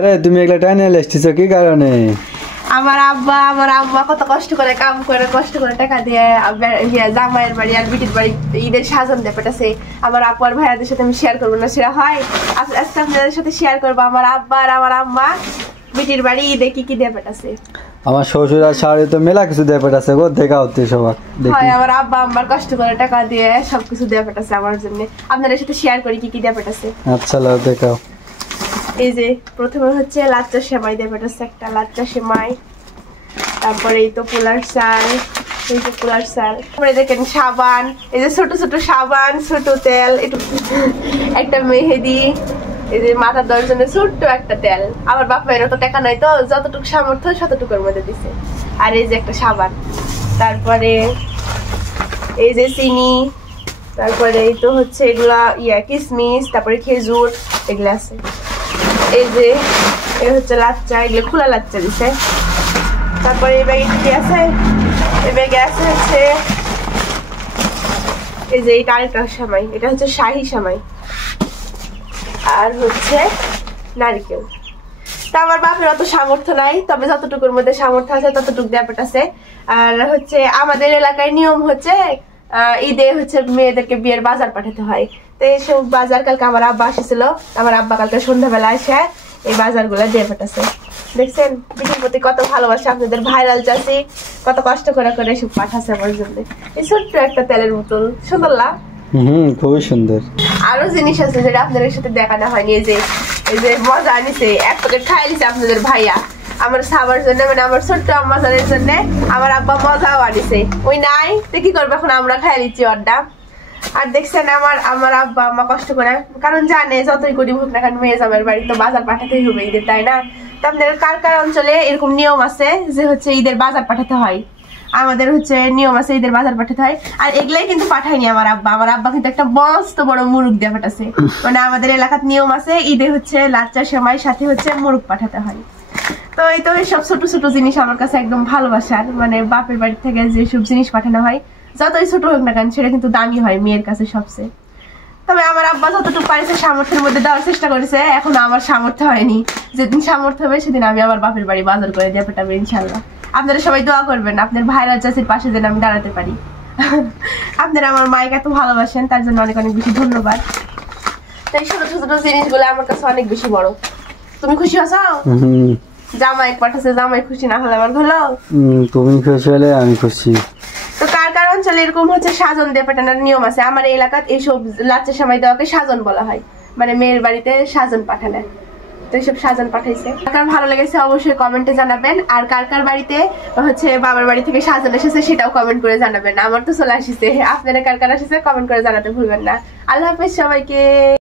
আরে তুমি এগুলা টাইনে লেসতেছো কি কারণে? আমার আব্বা কত কষ্ট করে কাম করে কষ্ট করে টাকা দিয়ে জামাইয়ের বাড়ি আর বিটির বাড়ি ঈদের সাজন দেয় পেটাছে। আমার আব্বু আর ভাইয়াদের সাথে আমি শেয়ার করবো না, সেটা হয় আজকে আপনাদের সাথে শেয়ার করবো আমার আব্বা আর আমার আম্মা বিটির বাড়ি ঈদে কি কি দিয়ে পেটাছে। আমার শ্বশুর আর শাড়ি তো মেলা কিছু দিয়ে পেটাছে গো, দেখা হচ্ছে সবার। হয় আমার আব্বা আম্মার কষ্ট করে টাকা দিয়ে সবকিছু দিয়ে পেটাছে আমার জন্য। আপনাদের সাথে শেয়ার করি কি কি দিয়ে পেটাছে। আচ্ছা লাও দেখাও। এই যে প্রথমে হচ্ছে লাচ্চা সেমাই দিয়ে পেটাছে, একটা লাচ্চা সেমাই। তারপরে এই তো পোলার চাল, এই যে পোলার চাল। তারপরে দেখেন সাবান, এই যে ছোট ছোট সাবান, ছোট তেল, একটু একটা মেহেদি, এই যে মাথা দেওয়ার জন্য ছোট্ট একটা তেল। আমার বাপ মায়ের তো টাকা নাই, তো যতটুকু সামর্থ্য ততটুকুর মধ্যে দিছে। আর এই যে একটা সাবান, তারপরে এই যে চিনি, তারপরে এই তো হচ্ছে এগুলা কিশমিশ, তারপরে খেজুর এগুলো আছে। এই যে এই হচ্ছে লাচ্চা, এগুলো খোলা লাচ্চা দিছে। তারপরে এই ব্যাগে কি আছে, এই ব্যাগে আছে হচ্ছে এই যে এটা আরেকটা সেমাই, এটা হচ্ছে শাহী সেমাই, আর হচ্ছে নারকেল। তা আমার বাপের অত সামর্থ্য নাই, তবে যতটুকুর মধ্যে সামর্থ্য আছে ততটুকু ব্যাপার আছে। আর হচ্ছে আমাদের এলাকায় নিয়ম হচ্ছে ঈদে হচ্ছে মেয়েদেরকে বিয়ের বাজার পাঠাতে হয়। তো এইসব বাজার কালকে আমার আব্বা আসছিল, আমার আব্বা কালকে সন্ধ্যাবেলা এসে এই বাজার গুলা দিয়ে পাঠাছে। দেখছেন বিটির প্রতি কত ভালোবাসা, আপনাদের ভাইরাল চাষি কত কষ্ট করে করে সব পাঠাচ্ছে আমার জন্য। এই ছোট্ট একটা তেলের বোতল, সুন্দর লাগ, খুবই সুন্দর। আরো জিনিস আছে যেটা আপনাদের সাথে দেখানো হয়নি। এই যে মজা আনিছে, এক প্যাকেট খাই নিছে আপনাদের ভাইয়া আমার সাবার জন্য, মানে আমার ছোট্ট আম্মাজানের জন্য। আমার আব্বা মজাও আনিছে, ওই নাই তো কি করবে, এখন আমরা খাই নিচ্ছি অর্ডা। আর দেখছেন আমার আব্বা আম্মা কষ্ট করে, কারণ জানে যতই গরিব হোক না কেন মেয়ে জামাইয়ের বাড়ি তো বাজার পাঠাতেই হবে ঈদের, তাই না? তো আপনাদের কার কার অঞ্চলে এরকম নিয়ম আছে যে হচ্ছে ঈদের বাজার পাঠাতে হয়? আমাদের হচ্ছে নিয়ম আছে ঈদের বাজার পাঠাতে হয়। আর এগুলাই কিন্তু পাঠায়নি আমার আব্বা কিন্তু একটা মস্ত বড় মুরগ দিয়ে পাঠাছে। মানে আমাদের এলাকার নিয়ম আছে ঈদে হচ্ছে লাচ্চা সেমাই সাথে হচ্ছে মুরগ পাঠাতে হয়। তো এই তো এইসব ছোট ছোট জিনিস আমার কাছে একদম ভালোবাসার, মানে বাপের বাড়ি থেকে যেসব জিনিস পাঠানো হয় যতই ছোট হোক না কেন সেটা কিন্তু দামি হয় মেয়ের কাছে সবচেয়ে। তবে আমার আব্বা যতটুকু পারিছে সামর্থ্যের মধ্যে দেওয়ার চেষ্টা করেছে, এখন আমার সামর্থ্য হয়নি। যেদিন সামর্থ্য হবে সেদিন আমি আমার বাপের বাড়ি বাজার করে দিয়ে পেটাবো ইনশাল্লাহ। আপনারা সবাই দোয়া করবেন আপনার ভাইরাল চাষির পাশে যেন আমি দাঁড়াতে পারি। আপনারা আমার মায়ের এত ভালোবাসেন, তার জন্য অনেক অনেক বেশি ধন্যবাদ। তো এই ছোট ছোট জিনিসগুলো আমার কাছে অনেক বেশি বড়। তুমি খুশি আছো? জামাই পাঠাচ্ছে, জামাই খুশি না হলে আমার হলো? তুমি খুশি হলে আমি খুশি। তো কার কার অঞ্চলে এরকম হচ্ছে সাজন দিয়ে পাঠানোর নিয়ম আছে? আমার এই এলাকায় এইসব লাচ্চা সেমাই দেওয়াকে সাজন বলা হয়, মানে মেয়ের বাড়িতে সাজন পাঠালে। তো এইসব সাজন পাঠাইছে। কার ভালো লেগেছে অবশ্যই কমেন্টে জানাবেন। আর কার কার বাড়িতে হচ্ছে বাবার বাড়ি থেকে সাজন এসেছে সেটাও কমেন্ট করে জানাবেন। আমার তো চলে আসিছে, আপনারা কার কার এসেছে কমেন্ট করে জানাতে ভুলবেন না। আল্লাহ হাফেজ সবাইকে।